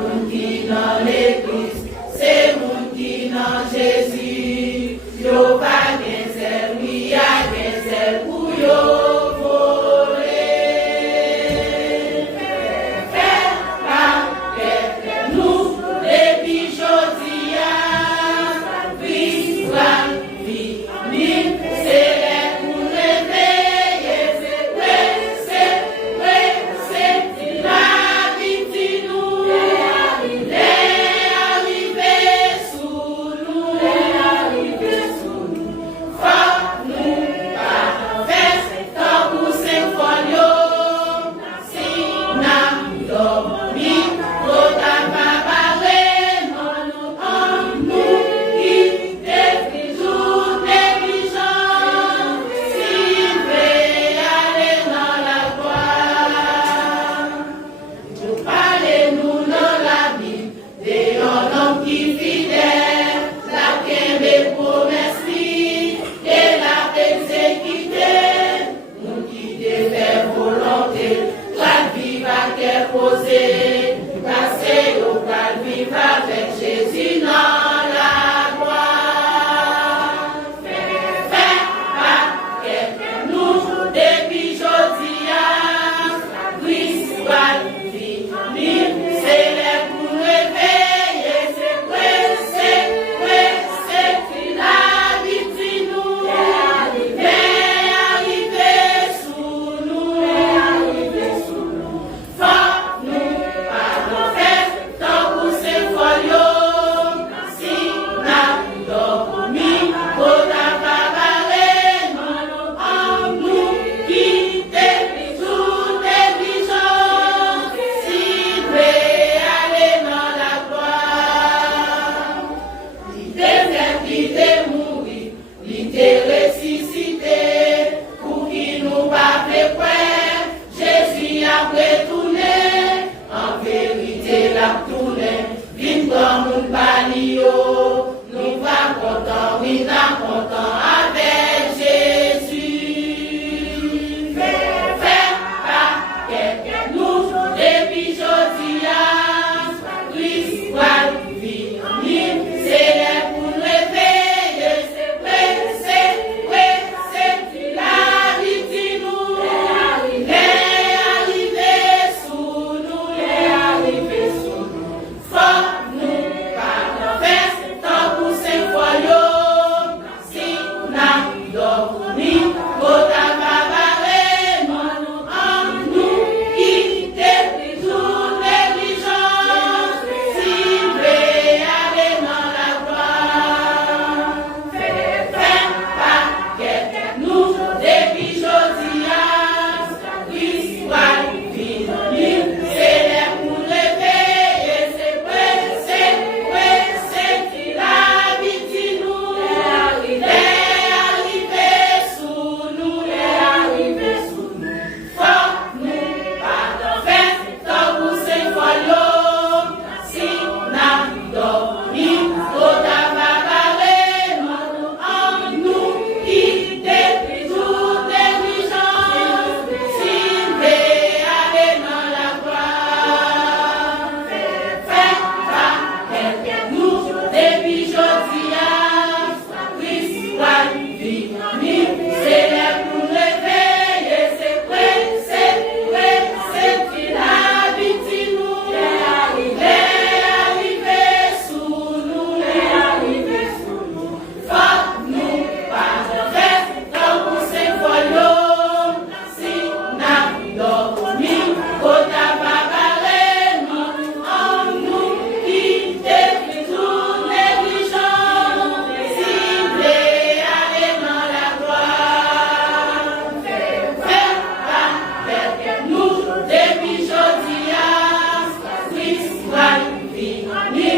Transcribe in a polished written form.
moun qui dans l'église, c'est moun qui dans Jésus. Yo pas gen zèl, oui a gen zèl pour yo voler. Fais pas que nous, depuis jodi a, oui, oui, c'est les pour réveiller, c'est la vie de nous, les arrivés sous nous, faut nous pas faire tant pour symphonie, si n'a dormi, faut pas parler, non, nous qui toujours négligents, si veut aller dans la gloire. Nous parlez-nous dans la Bible, d'un homme qui fidèle, la qu'aime promesse et la exécuter. Nous qui devons volonté, la vie va qu'elle poser, parce que va vivre avec Jésus dans la gloire. Fais pas que nous, depuis jodi a, oui, c'est les pour réveiller, c'est la vie de nous, les arrivés sous nous, faut nous pas faire tant pour symphonie, si n'a dormi, faut pas parler, non, nous qui toujours négligents, si veut aller dans la gloire. L'idée mourir, l'idée ressuscité, pour qui nous pas fait croire, Jésus a retourné, en vérité l'a tourné, vite comme un banio, nous pas contents, oui, n'a content avec Jésus. Fais pas que nous, depuis jodi a, oui, c'est les pour réveiller, c'est la vie de nous, les arrivés sous nous, faut nous pas faire tant pour symphonie, si n'a dormi, faut pas parler, non, nous qui toujours négligents, si veut aller dans la gloire. Fais pas que nous, depuis jodi a, oui, c'est les pour réveiller, c'est la vie de nous, les arrivés sous nous, faut nous pas faire tant pour symphonie, si n'a dormi, faut pas parler, non, nous qui toujours négligents, si veut aller dans la gloire. Fais pas que nous, depuis jodi a, oui, c'est les pour réveiller, c'est la vie de nous, les arrivés sous nous, faut nous pas faire tant pour symphonie, si n'a dormi, faut pas parler, non, nous qui toujours négligents, si veut aller dans la gloire. Fais pas que nous, depuis jodi a, oui,